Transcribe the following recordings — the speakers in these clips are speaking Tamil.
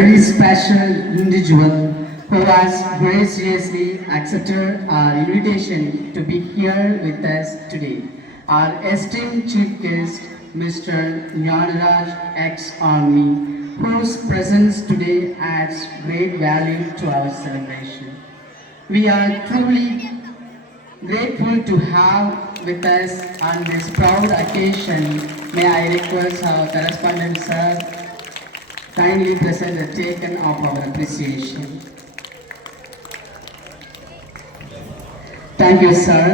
Very special individual who has graciously accepted our invitation to be here with us today. Our esteemed chief guest, Mr. Jnanaraj ex-Army, whose presence today adds great value to our celebration. We are truly grateful to have with us on this proud occasion. May I request our correspondent sir kindly present a token of our appreciation. Thank you, sir,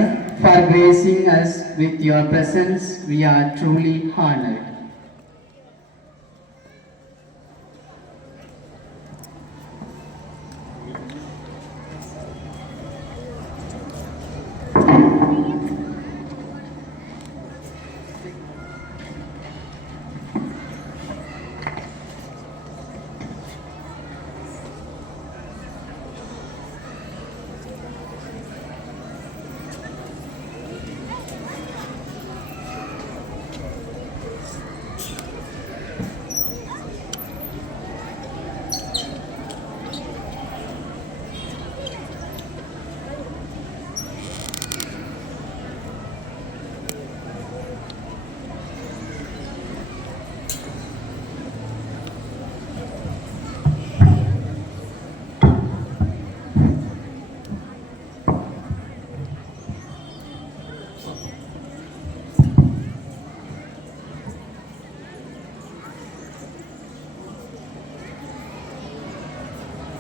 for gracing us with your presence. We are truly honored.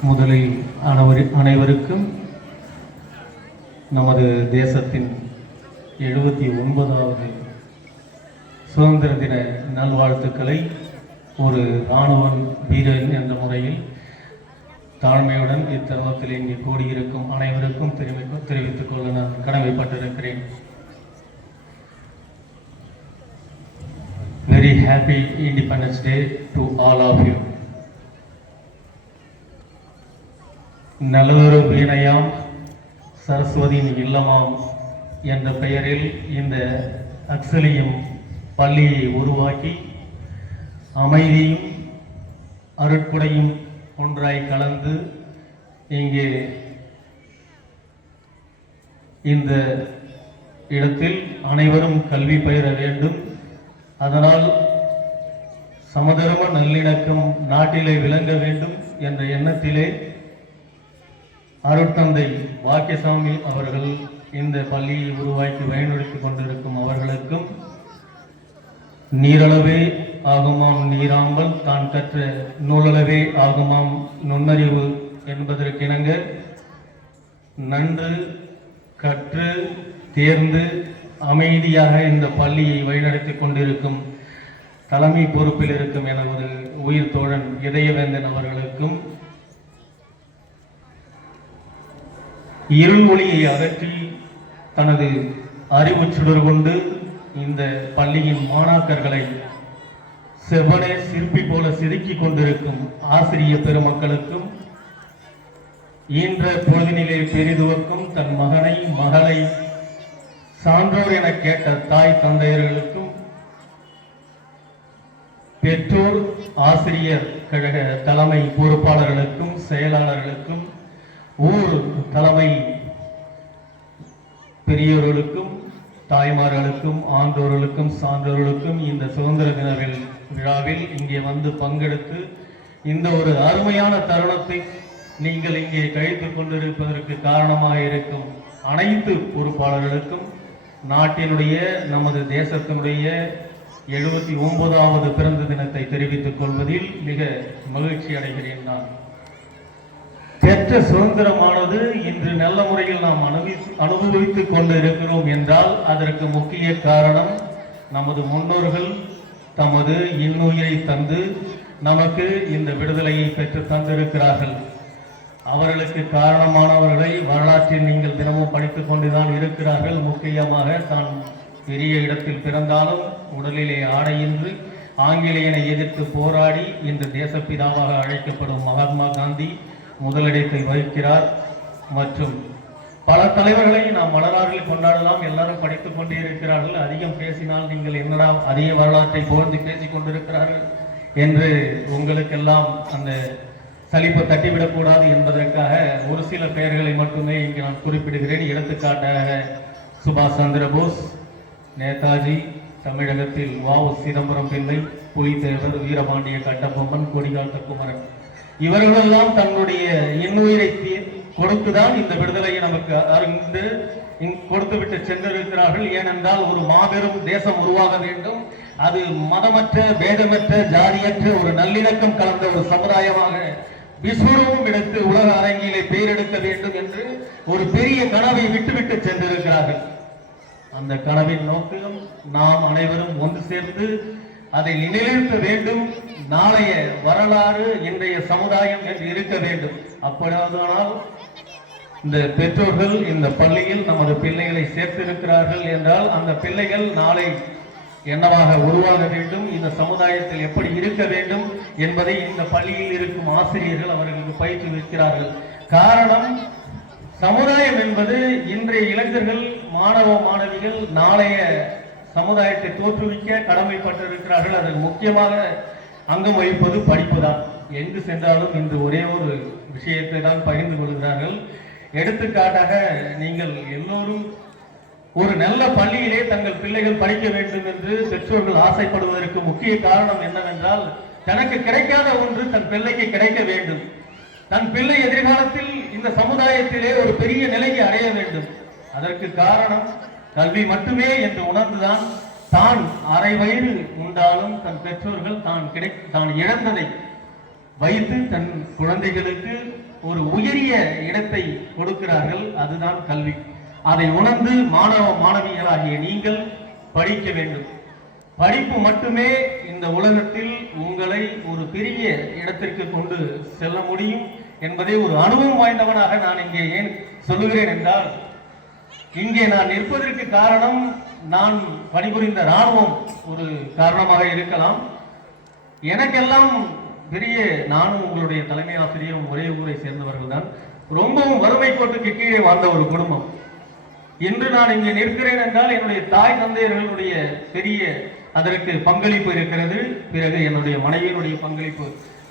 முதலில் அனைவருக்கும் நமது தேசத்தின் 79வது சுதந்திர தின நல்வாழ்த்துக்களை ஒரு இராணுவ வீரன் என்ற முறையில் தாழ்மையுடன் இத்தருணத்தில் இங்கே கூடியிருக்கும் அனைவருக்கும் தெரிவித்துக் கொள்ள நான் கடமைப்பட்டிருக்கிறேன். Very happy Independence Day to all of you. நல்லதொரு வீணையாம் சரஸ்வதியின் இல்லமாம் என்ற பெயரில் இந்த அக்ஸலியம் பள்ளியை உருவாக்கி அமைதியும் அருட்குடையும் ஒன்றாய் கலந்து இங்கே இந்த இடத்தில் அனைவரும் கல்வி பயிர வேண்டும், அதனால் சமதர்ம நல்லிணக்கம் நாட்டிலே விளங்க வேண்டும் என்ற எண்ணத்திலே அருட்தந்தை வாக்கியசாமி அவர்கள் இந்த பள்ளியை உருவாக்கி பயன்படுத்திக் கொண்டிருக்கும் அவர்களுக்கும் நீரளவே ஆகுமாம் நீராம்பல் தான் கற்ற நூலளவே ஆகுமாம் நுண்ணறிவு என்பதற்கிணங்க நன்று கற்று தேர்ந்து அமைதியாக இந்த பள்ளியை வழிநடத்திக் கொண்டிருக்கும் தலைமை பொறுப்பில் இருக்கும் எனது உயிர் தோழன் இதயவேந்தன் அவர்களுக்கும் இருள் ஒளியை அகற்றி தனது அறிவு சுடர் கொண்டு இந்த பள்ளியின் மாணாக்கர்களை செவ்வனே சிற்பி போல செதுக்கிக் கொண்டிருக்கும் ஆசிரிய பெருமக்களுக்கும் ஈன்ற பொழுதினிலே பெரிதுவக்கும் தன் மகனை மகளை சான்றோர் என கேட்ட தாய் தந்தையர்களுக்கும் பெற்றோர் ஆசிரியர் கழக தலைமை பொறுப்பாளர்களுக்கும் செயலாளர்களுக்கும் ஊர் தலைமை பெரியோர்களுக்கும் தாய்மார்களுக்கும் ஆண்டோர்களுக்கும் சான்றோர்களுக்கும் இந்த சுதந்திர தின விழாவில் இங்கே வந்து பங்கெடுத்து இந்த ஒரு அருமையான தருணத்தை நீங்கள் இங்கே கழித்துக் கொண்டிருப்பதற்கு காரணமாக இருக்கும் அனைத்து பொறுப்பாளர்களுக்கும் நாட்டினுடைய நமது தேசத்தினுடைய 79வது பிறந்த தினத்தை தெரிவித்துக் கொள்வதில் மிக மகிழ்ச்சி அடைகிறேன். நான் பெற்ற சுதந்திரமானது இன்று நல்ல முறையில் நாம் அனுபவித்துக் கொண்டு இருக்கிறோம் என்றால் அதற்கு முக்கிய காரணம் நமது முன்னோர்கள் தமது இன்னுயிரை தந்து நமக்கு இந்த விடுதலையை பெற்று தந்திருக்கிறார்கள். அவர்களுக்கு காரணமானவர்களை வரலாற்றில் நீங்கள் தினமும் படித்துக் கொண்டுதான் இருக்கிறார்கள். முக்கியமாக தான் பெரிய இடத்தில் பிறந்தாலும் உடலிலே ஆடையின்றி ஆங்கிலேயனை எதிர்த்து போராடி இந்த தேசப்பிதாவாக அழைக்கப்படும் மகாத்மா காந்தி முதலிடத்தை வகிக்கிறார். மற்றும் பல தலைவர்களை நாம் வரலாற்றில் கொண்டாடலாம், எல்லாரும் படித்துக் கொண்டே இருக்கிறார்கள். அதிகம் பேசினால் நீங்கள் என்னடா அதிக வரலாற்றை புகழ்ந்து பேசிக் கொண்டிருக்கிறார்கள் என்று உங்களுக்கெல்லாம் அந்த சலிப்பு தட்டிவிடக்கூடாது என்பதற்காக ஒரு சில பெயர்களை மட்டுமே இங்கு நான் குறிப்பிடுகிறேன். எடுத்துக்காட்டாக சுபாஷ் சந்திர போஸ், நேதாஜி, தமிழகத்தில் வ.உ. சிதம்பரம் பிள்ளை, புலித்தேவர், வீரபாண்டிய கட்டபொம்மன், கொடிகாத்த குமரன், இவர்களெல்லாம் தன்னுடைய இன்னுயிரை கொடுத்துதான் இந்த விடுதலையை நமக்கு அறிந்து கொடுத்துவிட்டு சென்றிருக்கிறார்கள். ஏனென்றால் ஒரு மாபெரும் தேசம் உருவாக வேண்டும், அது மதமற்ற, பேதமற்ற, ஜாதியற்ற ஒரு நல்லிணக்கம் கலந்த ஒரு சமுதாயமாக விஸ்வரூபம் எடுத்து உலக அரங்கிலே பெயரெடுக்க வேண்டும் என்று ஒரு பெரிய கனவை விட்டுவிட்டு சென்றிருக்கிறார்கள். அந்த கனவின் நோக்கம் நாம் அனைவரும் ஒன்று சேர்ந்து அதை நிலைநிறுத்த வேண்டும். நாளைய வரலாறு இன்றைய சமுதாயம் என்று இருக்க வேண்டும். அப்படியானால் இந்த பெற்றோர்கள் இந்த பள்ளியில் நமது பிள்ளைகளை சேர்த்திருக்கிறார்கள் என்றால் அந்த பிள்ளைகள் நாளை என்னவாக உருவாக வேண்டும், இந்த சமுதாயத்தில் எப்படி இருக்க வேண்டும் என்பதை இந்த பள்ளியில் இருக்கும் ஆசிரியர்கள் அவர்களுக்கு பயிற்றுவிக்கிறார்கள். காரணம், சமுதாயம் என்பது இன்றைய இளைஞர்கள், மாணவ மாணவிகள் நாளைய சமுதாயத்தை தோற்றுவிக்க கடமைப்பட்டிருக்கிறார்கள். அதற்கு முக்கியமாக அங்கம் வகிப்பது படிப்பு தான். எங்கு சென்றாலும் இன்று ஒரே ஒரு விஷயத்தை தான் பகிர்ந்து கொள்கிறார்கள். எடுத்துக்காட்டாக, நீங்கள் எல்லோரும் ஒரு நல்ல பள்ளியிலே தங்கள் பிள்ளைகள் படிக்க வேண்டும் என்று பெற்றோர்கள் ஆசைப்படுவதற்கு முக்கிய காரணம் என்னவென்றால், தனக்கு கிடைக்காத ஒன்று தன் பிள்ளைக்கு கிடைக்க வேண்டும். தன் பிள்ளை எதிர்காலத்தில் இந்த சமுதாயத்திலே ஒரு பெரிய நிலையை அடைய வேண்டும். அதற்கு காரணம் கல்வி மட்டுமே என்று உணர்ந்துதான் தான் அரை வயது உண்டாலும் தன் பெற்றோர்கள் தான் இழந்ததை வைத்து தன் குழந்தைகளுக்கு ஒரு உயரிய இடத்தை கொடுக்கிறார்கள். அதுதான் கல்வி. அதை உணர்ந்து மாணவ மாணவியராகிய நீங்கள் படிக்க வேண்டும். படிப்பு மட்டுமே இந்த உலகத்தில் உங்களை ஒரு பெரிய இடத்திற்கு கொண்டு செல்ல முடியும் என்பதை ஒரு அனுபவம் வாய்ந்தவனாக நான் இங்கே ஏன் சொல்லுகிறேன் என்றால், இங்கே நான் நிற்பதற்கு காரணம், நான் பணிபுரிந்த இராணுவம் ஒரு காரணமாக இருக்கலாம். எனக்கெல்லாம் பெரிய, நானும் உங்களுடைய தலைமை ஆசிரியரும் ஒரே ஊரை சேர்ந்தவர்கள் தான். ரொம்பவும் வறுமை கோட்டுக்கு கீழே வாழ்ந்த ஒரு குடும்பம். இன்று நான் இங்கே நிற்கிறேன் என்றால் என்னுடைய தாய் தந்தையர்களுடைய பெரிய அதற்கு பங்களிப்பு இருக்கிறது. பிறகு என்னுடைய மனைவியினுடைய பங்களிப்பு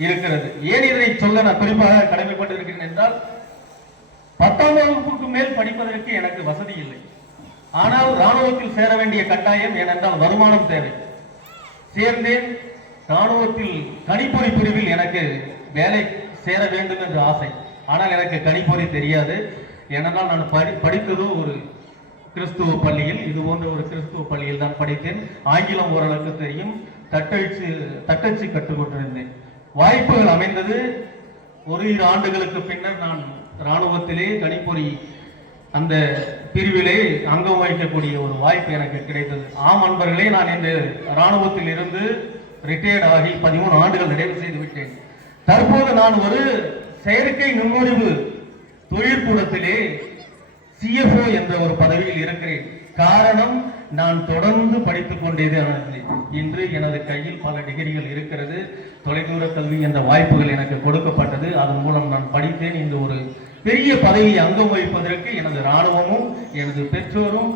இருக்கிறது. ஏன் இதனை சொல்ல நான் குறிப்பாக கடமைப்பட்டு இருக்கிறேன் என்றால், 10ஆம் வகுப்புக்கு மேல் படிப்பதற்கு எனக்கு வசதி இல்லை. ஆனால் இராணுவத்தில் சேர வேண்டிய கட்டாயம், ஏனென்றால் வருமானம் தேவை. சேர்ந்தேன். இராணுவத்தில் கணிப்பொறி பிரிவில் எனக்கு வேலை சேர வேண்டும் என்று ஆசை. ஆனால் எனக்கு கணிப்பொறி தெரியாது. ஏனென்றால் நான் படித்ததோ ஒரு கிறிஸ்துவ பள்ளியில், இது போன்ற ஒரு கிறிஸ்துவ பள்ளியில் தான் படித்தேன். ஆங்கிலம் ஓரளவுக்கு தெரியும். தட்டச்சு கற்றுக்கொண்டிருந்தேன். வாய்ப்புகள் அமைந்தது. ஒரு 2 ஆண்டுகளுக்கு பின்னர் நான் இராணுவத்திலே கணிப்பொறி அந்த பிரிவிலே அங்கம் வகிக்கக்கூடிய ஒரு வாய்ப்பு எனக்கு கிடைத்தது. ஆம் அன்பர்களே, நான் இந்த இராணுவத்தில் இருந்து ரிட்டையர்ட் ஆகி 13 ஆண்டுகள் நிறைவு செய்து விட்டேன். தற்போது நான் ஒரு செயற்கை நுண்ணறிவு தொழிற்கூடத்திலே CFO என்ற ஒரு பதவியில் இருக்கிறேன். காரணம், நான் தொடர்ந்து படித்துக் கொண்டேதான். இன்று எனது கையில் பல டிகிரிகள் இருக்கிறது. தொலைதூர கல்வி என்ற வாய்ப்புகள் எனக்கு கொடுக்கப்பட்டது. அதன் மூலம் நான் படித்தேன். இந்த ஒரு பெரிய பதவியை அங்கம் வகிப்பதற்கு எனது இராணுவமும், எனது பெற்றோரும்,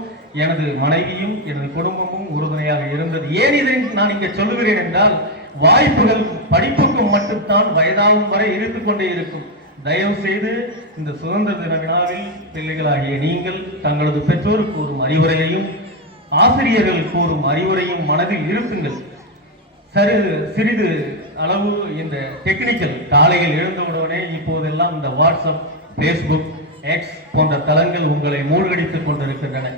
எனது மனைவியும், எனது குடும்பமும் உறுதுணையாக இருந்தது. ஏன் இதை நான் இங்கே சொல்லுகிறேன் என்றால், வாய்ப்புகள் படிப்புக்கு மட்டும்தான் வயதாகும் வரை இருந்து கொண்டே இருக்கும். தயவு செய்து இந்த சுதந்திர தின விழாவில் பிள்ளைகளாகிய நீங்கள் தங்களது பெற்றோருக்கு கூறும் அறிவுரையையும், ஆசிரியர்கள் கூறும் அறிவுரையும் மனதில் இருப்புங்கள். சிறிது அளவு இந்த டெக்னிக்கல், காலையில் எழுந்தவுடனே இப்போதெல்லாம் இந்த வாட்ஸ்அப், ஃபேஸ்புக், எக்ஸ் போன்ற தளங்கள் உங்களை மூழ்கடித்துக் கொண்டிருக்கின்றன.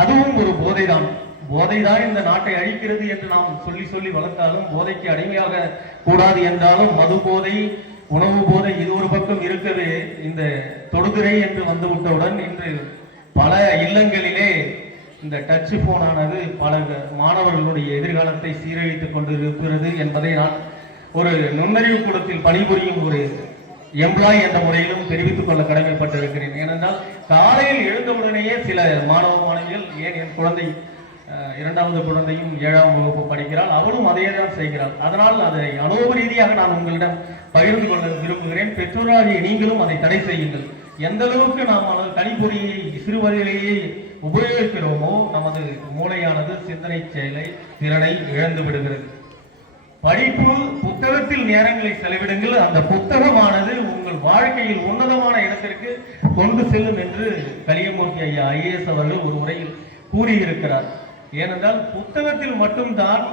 அதுவும் ஒரு போதைதான். போதைதான் இந்த நாட்டை அழிக்கிறது என்று நாம் சொல்லி சொல்லி வளர்த்தாலும், போதைக்கு அடிமையாக கூடாது என்றாலும், மது போதை, உணவு போதை இது ஒரு பக்கம் இருக்கவே, இந்த தொடுதிரை என்று வந்துவிட்டவுடன் இன்று பல இல்லங்களிலே இந்த டச் போனானது பல மாணவர்களுடைய எதிர்காலத்தை சீரழித்துக் கொண்டிருக்கிறது என்பதை நான் ஒரு நுண்ணறிவு கூடத்தில் பணிபுரியும் ஒரு எம்ப்ளாய் என்ற முறையிலும் தெரிவித்துக் கொள்ள கடமைப்பட்டிருக்கிறேன். ஏனென்றால் காலையில் எழுந்தவுடனேயே சில மாணவ மாணவிகள், ஏன் என் குழந்தை 2வது குழந்தையும் 7ஆம் வகுப்பு படிக்கிறாள், அவளும் அதையே தான் செய்கிறாள். அதனால் அதை அனுபவ ரீதியாக நான் உங்களிடம் பகிர்ந்து கொள்ள விரும்புகிறேன். பெற்றோராகிய நீங்களும் அதை தடை செய்யுங்கள். எந்த அளவுக்கு நாம் கணிப்பொறியை சிறுவதிலேயே உபயோகிக்கிறோமோ, நமது மூளையானது சிந்தனை செயலை, திறனை இழந்து விடுகிறது. படிப்பு புத்தகத்தில் நேரங்களை செலவிடுங்கள். அந்த புத்தகமானது உங்கள் வாழ்க்கையில் உன்னதமான இடத்திற்கு கொண்டு செல்லும் என்று கலியமூர்த்தி ஐயா IAS அவர்கள் ஒரு உரையில் கூறியிருக்கிறார். ஏனென்றால் புத்தகத்தில் மட்டும்தான்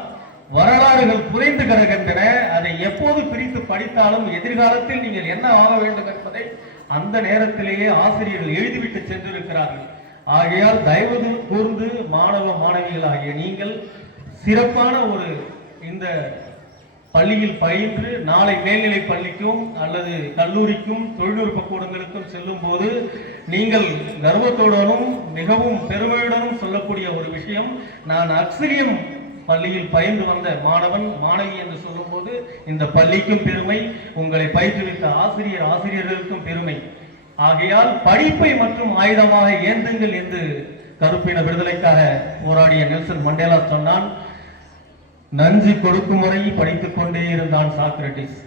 வரலாறுகள் புதைந்து கிடக்கின்றன. அதை எப்போது பிரித்து படித்தாலும் எதிர்காலத்தில் நீங்கள் என்ன ஆக வேண்டும் என்பதை அந்த நேரத்திலேயே ஆசிரியர்கள் எழுதிவிட்டு சென்றிருக்கிறார்கள். ஆகையால் தயவு கூர்ந்து மாணவ மாணவிகளாகிய நீங்கள் சிறப்பான ஒரு இந்த பள்ளியில் பயின்று நாளை மேல்நிலை பள்ளிக்கும் அல்லது கல்லூரிக்கும் தொழில்நுட்ப கூடங்களுக்கும் செல்லும் போது நீங்கள் கர்வத்துடனும் மிகவும் பெருமையுடனும் சொல்லக்கூடிய ஒரு விஷயம், நான் அக்ஸலியம் பள்ளியில் பயின்று வந்த மாணவன் மாணவி என்று சொல்லும் போது இந்த பள்ளிக்கும் பெருமை, உங்களை பயிற்றுவித்த ஆசிரியர்களுக்கும் பெருமை. ஆகையால் படிப்பை மற்றும் ஆயுதமாக ஏந்துங்கள் என்று கருப்பின விடுதலைக்காக போராடிய நெல்சன் மண்டேலா சொன்னான். நஞ்சு கொடுக்கும் வரை படித்துக் கொண்டே இருந்தான் சாக்ரட்டிஸ்,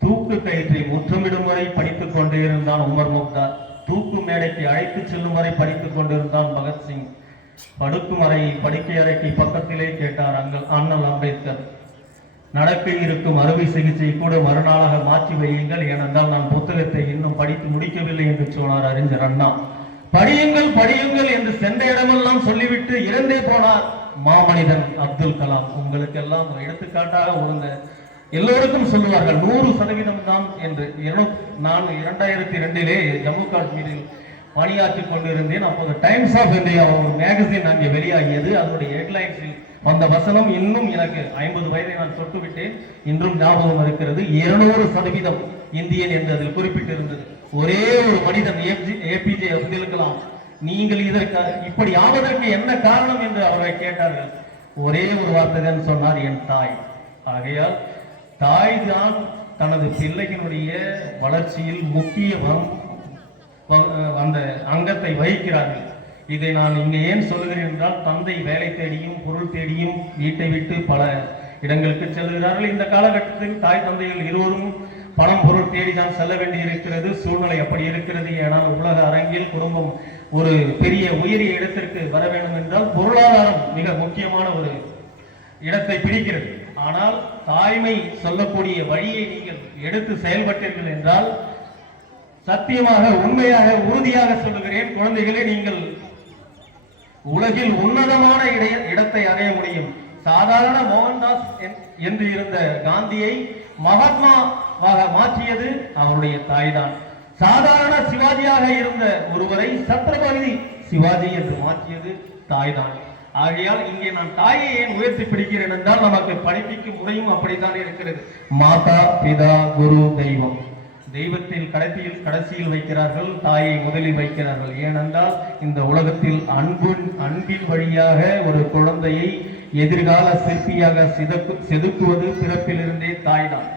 தூக்கு கயிற்றை முற்றமிடும் வரை படித்துக் கொண்டே இருந்தான் உமர் முக்தார், தூக்கு மேடைக்கு அழைத்து செல்லும் வரை படித்துக் கொண்டிருந்தான் பகத்சிங், படுக்கும் அறை படுக்கை அறைக்கு பக்கத்திலே கேட்டார் அண்ணல் அம்பேத்கர், நடக்க இருக்கும் அறுவை சிகிச்சை கூட மறுநாளாக மாற்றி வையுங்கள், ஏனென்றால் நான் புத்தகத்தை இன்னும் படித்து முடிக்கவில்லை என்று சொன்னார் அறிஞர் அண்ணா. படியுங்கள் படியுங்கள் என்று சென்ற இடமெல்லாம் சொல்லிவிட்டு இறந்தே போனார் மாமனிதன் அப்துல் கலாம். உங்களுக்கு எல்லாம் எடுத்துக்காட்டாக உங்க எல்லோருக்கும் சொல்லுவார்கள் 100% தான் என்று. நான் 2002 ஜம்மு காஷ்மீரில் பணியாற்றிக் கொண்டிருந்தேன். அப்போது டைம்ஸ் ஆஃப் இந்தியா ஒரு மேகசின் அங்கே வெளியாகியது. அதனுடைய ஹெட்லைன்ஸில் வந்த வசனம் இன்னும் எனக்கு 50 வயதை நான் தொட்டு விட்டேன், இன்றும் ஞாபகம் இருக்கிறது. 200% இந்தியன் என்று அதில் குறிப்பிட்டிருந்தது. ஒரே ஒரு மனிதன் APJ அப்துல் கலாம், நீங்கள் இதற்கு இப்படி ஆவதற்கு என்ன காரணம் என்று அவரை கேட்டார்கள். ஒரே ஒரு வார்த்தை தான் சொன்னார், என் தாய். ஆகையால் தாய் தான் தனது பிள்ளையினுடைய வளர்ச்சியில் முக்கிய அந்த அங்கத்தை வகிக்கிறார்கள். இதை நான் இங்கே ஏன் சொல்கிறேன் என்றால், தந்தை வேலை தேடியும் பொருள் தேடியும் வீட்டை விட்டு பல இடங்களுக்கு செல்கிறார்கள். இந்த காலகட்டத்தில் தாய் தந்தைகள் இருவரும் பணம் பொருள் தேடிதான் செல்ல வேண்டி இருக்கிறது. சூழ்நிலை அப்படி இருக்கிறது. ஏனால் உலக அரங்கில் குடும்பம் ஒரு பெரிய உயரிய இடத்திற்கு வர வேண்டும் என்றால் பொருளாதாரம் மிக முக்கியமான ஒரு இடத்தை பிடிக்கிறது. ஆனால் தாய்மை சொல்லக்கூடிய வழியை நீங்கள் எடுத்து செயல்பட்டீர்கள் என்றால், சத்தியமாக உண்மையாக உறுதியாக சொல்லுகிறேன், குழந்தைகளே, நீங்கள் உலகில் உன்னதமான இடத்தை அடைய முடியும். சாதாரண மோகன்தாஸ் என்று இருந்த காந்தியை மகாத்மாவாக மாற்றியது அவருடைய தாய்தான். சாதாரண சிவாஜியாக இருந்த ஒருவரை சத்ரபதி சிவாஜி என்று மாற்றியது தாய்தான். ஆகையால் இங்கே நான் தாயை ஏன் உயர்த்தி பிடிக்கிறேன் என்றால், நமக்கு படிப்பிக்கும் முறையும் அப்படித்தான் இருக்கிறது. மாதா பிதா குரு தெய்வம். தெய்வத்தில் கடைசியில் வைக்கிறார்கள், தாயை முதலில் வைக்கிறார்கள். ஏனென்றால் இந்த உலகத்தில் அன்பின் வழியாக ஒரு குழந்தையை எதிர்கால சிற்பியாக செதுக்குவது பிறப்பிலிருந்தே தாய்தான்.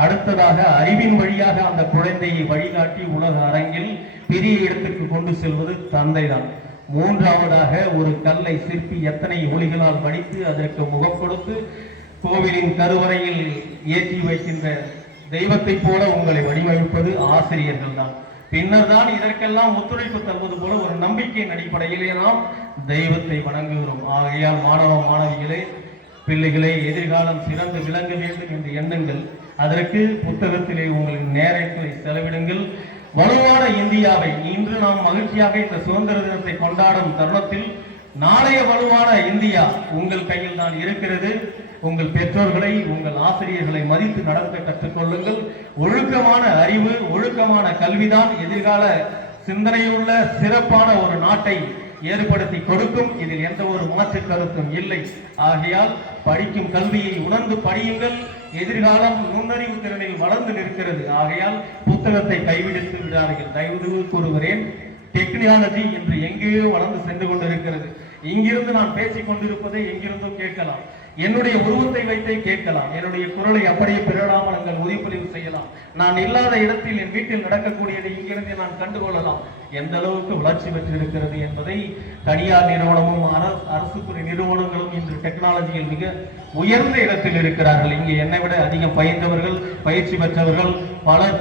அடுத்ததாக அறிவின் வழியாக அந்த குழந்தையை வழிகாட்டி உலக அரங்கில் பெரிய இடத்துக்கு கொண்டு செல்வது தந்தைதான். மூன்றாவதாக ஒரு கல்லை சிற்பி எத்தனை ஒளிகளால் வடித்து அதற்கு முகம் கொடுத்து கோவிலின் கருவறையில் ஏற்றி வைக்கின்ற தெய்வத்தை போல உங்களை வடிவமைப்பது ஆசிரியர்கள் தான். பின்னர் தான் இதற்கெல்லாம் ஒத்துழைப்பு தருவது போல ஒரு நம்பிக்கையின் அடிப்படையிலே நாம் தெய்வத்தை வணங்குகிறோம். ஆகையால் மாணவ மாணவிகளே, பிள்ளைகளை, எதிர்காலம் சிறந்து விளங்க வேண்டும் என்று எண்ணுங்கள். அதற்கு புத்தகத்திலே உங்களின் நேரங்களை செலவிடுங்கள். வலுவான இந்தியாவை இன்று நாம் மகிழ்ச்சியாக இந்த சுதந்திர தினத்தை கொண்டாடும் தருணத்தில் நாளைய வலுவான இந்தியா உங்கள் கையில் தான் இருக்கிறது. உங்கள் பெற்றோர்களை, உங்கள் ஆசிரியர்களை மதித்து நடத்த கற்றுக்கொள்ளுங்கள். ஒழுக்கமான அறிவு, ஒழுக்கமான கல்விதான் எதிர்கால சிந்தனையுள்ள சிறப்பான ஒரு நாட்டை ஏற்படுத்தி கொடுக்கும். இதில் எந்த ஒரு மாற்று கருத்தும் இல்லை. ஆகையால் படிக்கும் கல்வியை உணர்ந்து படியுங்கள். எதிர்காலம் நுண்ணறிவு திறனில் வளர்ந்து நிற்கிறது. ஆகையால் புத்தகத்தை கைவிடுத்து விடார்கள். தயவு கூறுகிறேன், டெக்னாலஜி என்று எங்கேயோ வளர்ந்து சென்று கொண்டிருக்கிறது. இங்கிருந்து நான் பேசிக் கொண்டிருப்பதை எங்கிருந்தும் கேட்கலாம். என்னுடைய உருவத்தை வைத்தே கேட்கலாம். என்னுடைய குரலை அப்படியே பிறழாமல் நீங்கள் ஒளிப்பதிவு செய்யலாம். நான் இல்லாத இடத்தில் என் வீட்டில் நடக்கக்கூடியதை இங்கிருந்து நான் கண்டுகொள்ளலாம். எந்த அளவுக்கு வளர்ச்சி பெற்றிருக்கிறது என்பதை தனியார் நிறுவனமும் அரசுத்துறை நிறுவனங்களும் இன்று டெக்னாலஜியில் மிக உயர்ந்த இடத்தில் இருக்கிறார்கள். இங்கே என்னை விட அதிகம் பயின்றவர்கள், பயிற்சி பெற்றவர்கள், பலர்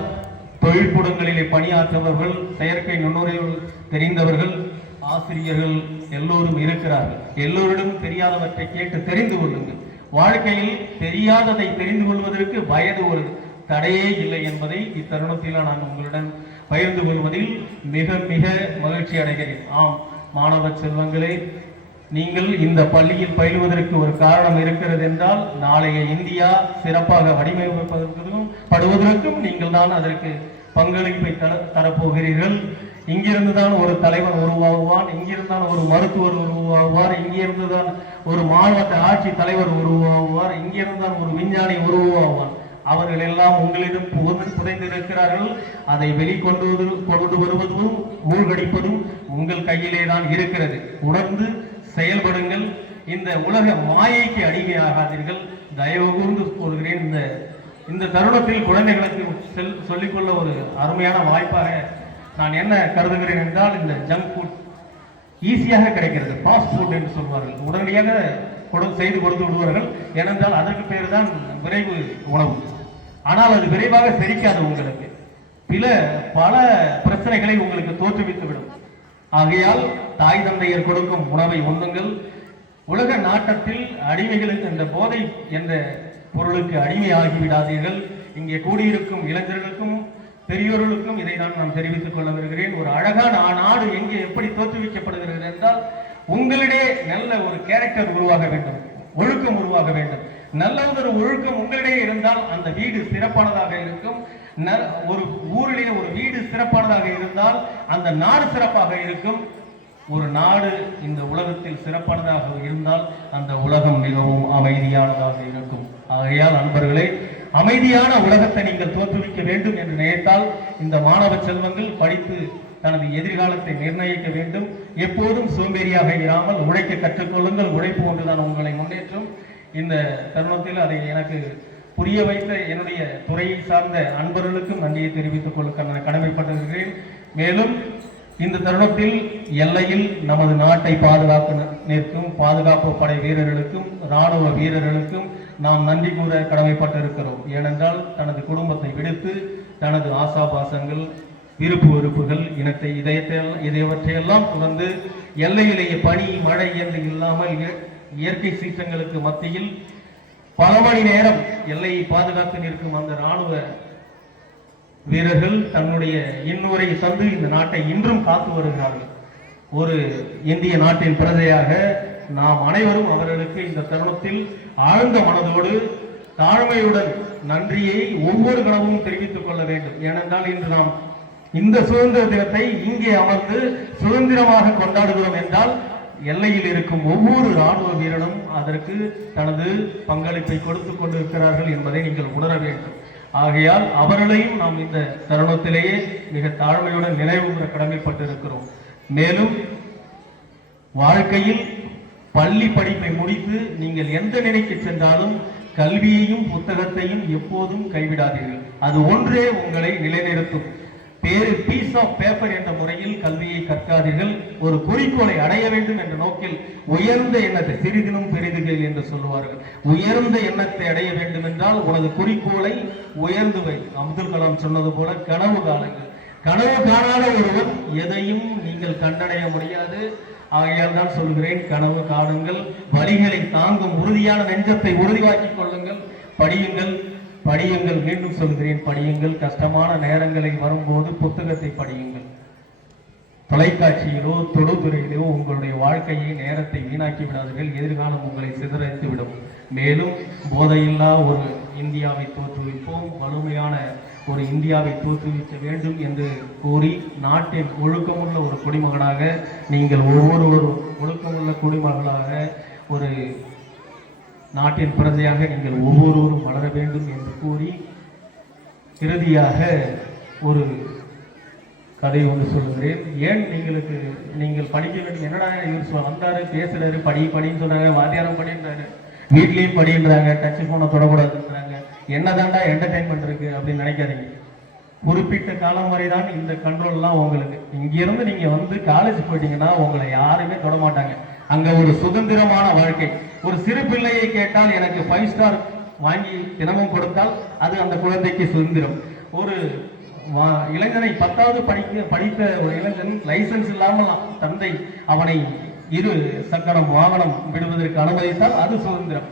தொழில்கூடங்களிலே பணியாற்றவர்கள், செயற்கை நுண்ணுரைவு தெரிந்தவர்கள், ஆசிரியர்கள் எல்லோரும் இருக்கிறார்கள். எல்லோரிடம் தெரியாதவற்றை கேட்டு தெரிந்து கொள்ளுங்கள். வாழ்க்கையில் தெரியாததை தெரிந்து கொள்வதற்கு வயது ஒரு தடையே இல்லை என்பதை இத்தருணத்தில் நான் உங்களுடன் பகிர்ந்து கொள்வதில் மிக மிக மகிழ்ச்சி அடைகிறேன். ஆம் மாணவ செல்வங்களே, நீங்கள் இந்த பள்ளியில் பயிலுவதற்கு ஒரு காரணம் இருக்கிறது என்றால் நாளைய இந்தியா சிறப்பாக வடிவமைப்பதற்கும் நீங்கள் தான் அதற்கு பங்களிப்பை தரப்போகிறீர்கள். இங்கிருந்துதான் ஒரு தலைவன் உருவாகுவான், இங்கிருந்தான் ஒரு மருத்துவர் உருவாகுவார், இங்கிருந்துதான் ஒரு மாவட்ட ஆட்சி தலைவர் உருவாகுவார், இங்கிருந்தான் ஒரு விஞ்ஞானி உருவாகுவார். அவர்கள் எல்லாம் உங்களிடம் புதைந்திருக்கிறார்கள். அதை கொண்டு வருவதும் மூழ்கடிப்பதும் உங்கள் கையிலே தான் இருக்கிறது. உணர்ந்து செயல்படுங்கள். இந்த உலக மாயைக்கு அடிமையாகாதீர்கள். தயவு கூர்ந்து கூறுகிறேன். இந்த தருணத்தில் குழந்தைகளுக்கு சொல்லிக்கொள்ள ஒரு அருமையான வாய்ப்பாக நான் என்ன கருதுகிறேன் என்றால், இந்த ஜங்க் ஃபுட் ஈஸியாக கிடைக்கிறது, ஃபாஸ்ட் ஃபுட் என்று சொல்வார்கள். உடனடியாக செய்து கொடுத்து விடுவார்கள். ஏனென்றால் அதற்கு பேர் தான் விரைவு உணவு. ஆனால் அது விரைவாக செரிக்காது. உங்களுக்கு பல பிரச்சனைகளை உங்களுக்கு தோற்றுவித்து விடும். ஆகையால் தாய் தந்தையர் கொடுக்கும் உணவை உண்ணுங்கள். உலக நாட்டத்தில் அடிமைகளுக்கு இந்த போதை என்ற பொருளுக்கு அடிமையாகி விடாதீர்கள். இங்கே கூடியிருக்கும் இளைஞர்களுக்கும் பெரியோர்களுக்கும் இதை நான் தெரிவித்துக் கொள்ள வருகிறேன். ஒரு அழகான நாடு எங்கே எப்படி தோற்றுவிக்கப்படுகிறது என்றால், உங்களிடையே நல்ல ஒரு கேரக்டர் உருவாக வேண்டும், ஒழுக்கம் உருவாக வேண்டும். நல்ல ஒரு ஒழுக்கம் உங்களிடையே இருந்தால் அந்த வீடு சிறப்பானதாக இருக்கும். ஒரு ஊரிலேயே ஒரு வீடு சிறப்பானதாக இருந்தால் அந்த நாடு சிறப்பாக இருக்கும். ஒரு நாடு இந்த உலகத்தில் சிறப்பானதாக இருந்தால் அந்த உலகம் மிகவும் அமைதியானதாக இருக்கும். ஆகையால் நண்பர்களே, அமைதியான உலகத்தை நீங்கள் தோற்றுவிக்க வேண்டும் என்று நினைத்தால் இந்த மாணவ செல்வங்கள் படித்து தனது எதிர்காலத்தை நிர்ணயிக்க வேண்டும். எப்போதும் சோம்பேறியாக இராமல் உழைக்க கற்றுக்கொள்ளுங்கள். உழைப்பு ஒன்றுதான் உங்களை முன்னேற்றும். இந்த தருணத்தில் அதை எனக்கு புரிய வைத்த என்னுடைய துறையை சார்ந்த அன்பர்களுக்கும் நன்றியை தெரிவித்துக் கொள்ள கடமைப்பட்டிருக்கிறேன். மேலும் இந்த தருணத்தில் எல்லையில் நமது நாட்டை பாதுகாக்க நிற்கும் பாதுகாப்பு படை வீரர்களுக்கும் இராணுவ வீரர்களுக்கும் நாம் நன்றி கூற கடமைப்பட்டிருக்கிறோம். ஏனென்றால் தனது குடும்பத்தை விடுத்து தனது ஆசாபாசங்கள், விருப்பு வெறுப்புகள், இனத்தை இதையவற்றையெல்லாம் துறந்து எல்லையிலேயே பனி மழை என்று இல்லாமல் இயற்கை சீற்றங்களுக்கு மத்தியில் பல மணி நேரம் எல்லையை பாதுகாத்து நிற்கும் அந்த இராணுவ வீரர்கள் தன்னுடைய இன்னுரை தந்து இந்த நாட்டை இன்றும் காத்து வருகிறார்கள். ஒரு இந்திய நாட்டின் பிரஜையாக நாம் அனைவரும் அவர்களுக்கு இந்த தருணத்தில் ஆழ்ந்த மனதோடு தாழ்மையுடன் நன்றியை ஒவ்வொரு கணமும் தெரிவித்துக் கொள்ள வேண்டும். ஏனென்றால் இன்று நாம் இந்த சுதந்திர தினத்தை இங்கே அமர்ந்து சுதந்திரமாக கொண்டாடுகிறோம் என்றால் எல்லையில் இருக்கும் ஒவ்வொரு இராணுவ வீரனும் அதற்கு தனது பங்களிப்பை கொடுத்துக் கொண்டிருக்கிறார்கள் என்பதை நீங்கள் உணர வேண்டும். ஆகையால் அவர்களையும் நாம் இந்த தருணத்திலேயே மிக தாழ்மையுடன் நினைவு கூற கடமைப்பட்டிருக்கிறோம். மேலும் வாழ்க்கையில் பள்ளி படிப்பை முடித்து நீங்கள் எந்த நிலைக்கு சென்றாலும் கல்வியையும் புத்தகத்தையும் எப்போதும் கைவிடாதீர்கள். அது ஒன்றே உங்களை நிலைநிறுத்தும். பீஸ் ஆஃப் பேப்பர் என்ற முறையில் கல்வியை கற்காதீர்கள். ஒரு குறிக்கோளை அடைய வேண்டும் என்ற நோக்கில் உயர்ந்த எண்ணத்தை, சிறிதினும் பெரிதுகள் என்று சொல்லுவார்கள், உயர்ந்த எண்ணத்தை அடைய வேண்டும் என்றால் உனது குறிக்கோளை உயர்ந்து வை. அப்துல் கலாம் சொன்னது போல கனவு காணுங்கள். கனவு காணாத ஒருவர் எதையும் நீங்கள் கண்டடைய முடியாது. ஆகையால் தான் சொல்கிறேன், கனவு காணுங்கள். வழிகளை தாங்கும் உறுதியான நெஞ்சத்தை உறுதியாக்கிக் கொள்ளுங்கள். படியுங்கள், படியுங்கள். மீண்டும் சொல்கிறேன், படியுங்கள். கஷ்டமான நேரங்களில் வரும்போது புத்தகத்தை படியுங்கள். தொலைக்காட்சியிலோ தொடுதுறையிலோ உங்களுடைய வாழ்க்கையை நேரத்தை வீணாக்கி விடாதீர்கள். எதிர்காலம் உங்களை சிதறடித்து விடும். மேலும் போதையில்லா ஒரு இந்தியாவை தோற்றுவிப்போம், வலிமையான ஒரு இந்தியாவை தோற்றுவிக்க வேண்டும் என்று கூறி நாட்டின் ஒழுக்கமுள்ள ஒரு குடிமகனாக நீங்கள் ஒவ்வொருவரும் ஒழுக்கமுள்ள குடிமகளாக ஒரு நாட்டின் பிரஜையாக நீங்கள் ஒவ்வொருவரும் வளர வேண்டும் என்று கூறி இறுதியாக ஒரு கதை ஒன்று சொல்லுகிறேன். ஏன் நீங்கள் படிக்க வேண்டும், என்னடா இவர் வந்தாரு பேசுறாரு படின்னு சொல்றாங்க, வாத்தியாரம் படின்றாரு, வீட்லேயும் படின்றாங்க, டச் ஃபோனை தொடக்கூடாதுன்றாங்க, என்னதான்டா என்டர்டைன்மெண்ட் இருக்கு அப்படின்னு நினைக்காதீங்க. குறிப்பிட்ட காலம் வரை தான் இந்த கண்ட்ரோல்லாம் உங்களுக்கு. இங்கிருந்து நீங்க வந்து காலேஜ் போயிட்டீங்கன்னா உங்களை யாருமே தொட மாட்டாங்க. அங்க ஒரு சுதந்திரமான வாழ்க்கை. ஒரு சிறு பிள்ளையை கேட்டால் எனக்கு 5 ஸ்டார் வாங்கி தினமும் கொடுத்தால் அது அந்த குழந்தைக்கு சுதந்திரம். ஒரு இளைஞனை 10வது படித்த ஒரு இளைஞன் லைசன்ஸ் இல்லாமல் தந்தை அவனை 2 சக்கரம் வாகனம் விடுவதற்கு அனுமதித்தால் அது சுதந்திரம்.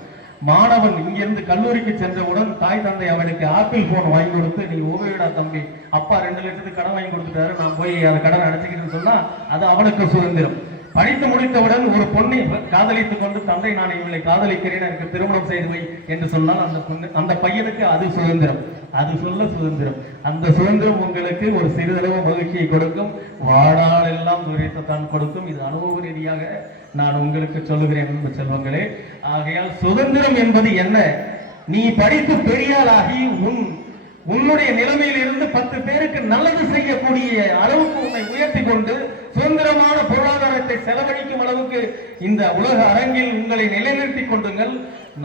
மாணவன் இங்கிருந்து கல்லூரிக்கு சென்றவுடன் தாய் தந்தை அவனுக்கு ஆப்பிள் போன் வாங்கி கொடுத்து நீ ஓவியடா தம்பி, அப்பா 2 லட்சத்துக்கு கடன் வாங்கி கொடுத்துட்டாரு, நான் போய் அந்த கடன் அடைச்சிக்கிட்டு சொன்னா அது அவனுக்கு சுதந்திரம். படித்து முடித்தவுடன் ஒரு பொண்ணை காதலித்துக் கொண்டு தந்தை நான் இவளை காதலிக்கிறேன், எனக்கு திருமணம் செய்து வை என்று சொன்னால் அந்த பையனுக்கு அது சுதந்திரம். அது சொல்ல சுதந்திரம். அந்த சுதந்திரம் உங்களுக்கு ஒரு சிறிதளவு மகிழ்ச்சியை கொடுக்கும், வாழ்நாளெல்லாம் துரியத்தான் கொடுக்கும். இது அனுபவ ரீதியாக நான் உங்களுக்கு சொல்லுகிறேன் என்பது செல்வங்களே. ஆகையால் சுதந்திரம் என்பது என்ன? நீ படித்து பெரியாளாகி உன்னுடைய நிலைமையில் இருந்து 10 பேருக்கு நல்லது செய்யக்கூடிய அளவுக்கு உன்னை உயர்த்தி கொண்டு சுதந்திரமான பொருளாதாரத்தை செலவழிக்கும் அளவுக்கு இந்த உலக அரங்கில் உங்களை நிலைநிறுத்திக் கொண்டுங்கள்.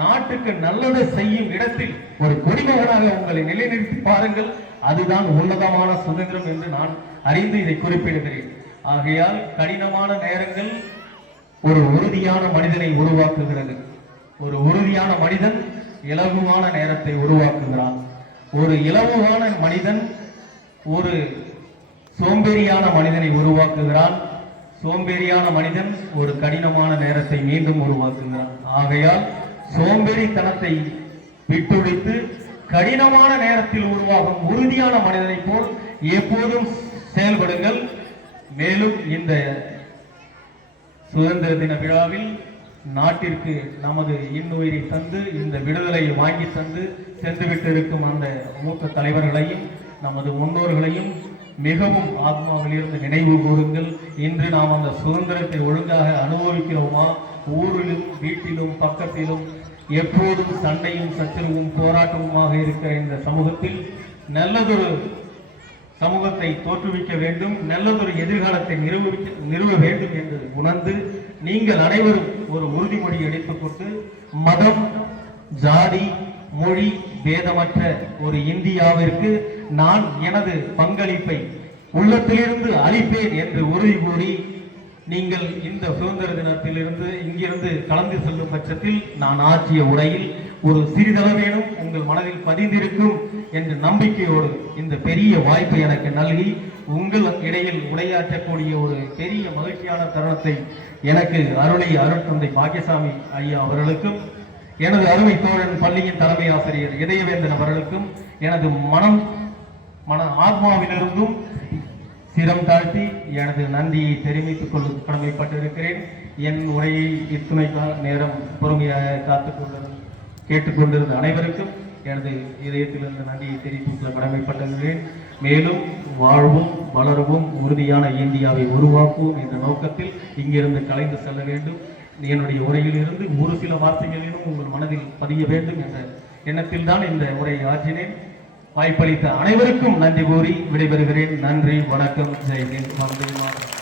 நாட்டுக்கு நல்லது செய்யும் இடத்தில் ஒரு குடிமகனாக உங்களை நிலைநிறுத்தி பாருங்கள். அதுதான் உன்னதமான சுதந்திரம் என்று நான் அறிந்து இதை குறிப்பிடுகிறேன். ஆகையால் கடினமான நேரங்கள் ஒரு உறுதியான மனிதனை உருவாக்குகிறது. ஒரு உறுதியான மனிதன் இலகுவான நேரத்தை உருவாக்குகிறான். ஒரு இலகுவான மனிதன் ஒரு சோம்பேறியான மனிதனை உருவாக்குகிறான். சோம்பேறியான மனிதன் ஒரு கடினமான நேரத்தை மீண்டும் உருவாக்குகிறான். ஆகையால் சோம்பேறித்தனத்தை விட்டொழித்து கடினமான நேரத்தில் உருவாகும் உறுதியான மனிதனை போல் எப்போதும் செயல்படுங்கள். மேலும் இந்த சுதந்திர தின விழாவில் நாட்டிற்கு நமது இன்னுயிரை தந்து இந்த விடுதலையை வாங்கி தந்து சென்றுவிட்டு இருக்கும் அந்த மூத்த தலைவர்களையும் நமது முன்னோர்களையும் மிகவும் ஆத்மாவிலிருந்து நினைவு கூறுங்கள். இன்று நாம் அந்த சுதந்திரத்தை ஒழுங்காக அனுபவிக்கிறோமா? ஊரிலும் வீட்டிலும் பக்கத்திலும் எப்போதும் சண்டையும் சச்சரவும் போராட்டமுமாக இருக்கிற இந்த சமூகத்தில் நல்லதொரு சமூகத்தை தோற்றுவிக்க வேண்டும், நல்லதொரு எதிர்காலத்தை நிறுவ வேண்டும் என்று உணர்ந்து நீங்கள் அனைவரும் ஒரு உறுதிமொழி எடுத்துக்கொண்டு மதம், ஜாதி, மொழி பேதமற்ற ஒரு இந்தியாவிற்கு நான் எனது பங்களிப்பை உள்ளத்திலிருந்து அளிப்பேன் என்று உறுதி கூறி நீங்கள் இந்த சுதந்திர தினத்திலிருந்து இங்கிருந்து கலந்து செல்லும் பட்சத்தில் நான் ஆற்றிய உரையில் ஒரு சிறிதளவேனும் உங்கள் மனதில் பதிந்திருக்கும் என்ற நம்பிக்கையோடு இந்த பெரிய வாய்ப்பை எனக்கு நல்கி உங்கள் இடையில் உரையாற்றக்கூடிய ஒரு பெரிய மகிழ்ச்சியான தருணத்தை எனக்கு அருளிய அருட்தந்தை பாக்கியசாமி ஐயா அவர்களுக்கும் எனது அருமை தோழன் பள்ளியின் தலைமை ஆசிரியர் இதயவேந்தன் அவர்களுக்கும் எனது மன ஆத்மாவிலிருந்தும் சிரம் தாழ்த்தி எனது நன்றியை தெரிவித்துக் கொள்ள கடமைப்பட்டிருக்கிறேன். என் உரையை இத்துணை நேரம் பொறுமையாக கேட்டுக்கொண்டிருந்த அனைவருக்கும் எனது இதயத்திலிருந்து நன்றியை தெரிவித்துக் கொள்ள கடமைப்பட்டிருக்கிறேன். மேலும் வாழ்வும் வளரவும் உறுதியான இந்தியாவை உருவாக்குவோம் என்ற நோக்கத்தில் இங்கிருந்து கலைந்து செல்ல வேண்டும். என்னுடைய உரையில் இருந்து ஒரு சில வார்த்தைகளிலும் உங்கள் மனதில் பதிய வேண்டும் என்ற எண்ணத்தில் தான் இந்த உரையை ஆற்றினேன். வாய்ப்பளித்த அனைவருக்கும் நன்றி கூறி விடைபெறுகிறேன். நன்றி, வணக்கம், ஜெய் ஹிந்த், வந்தே மாதரம்.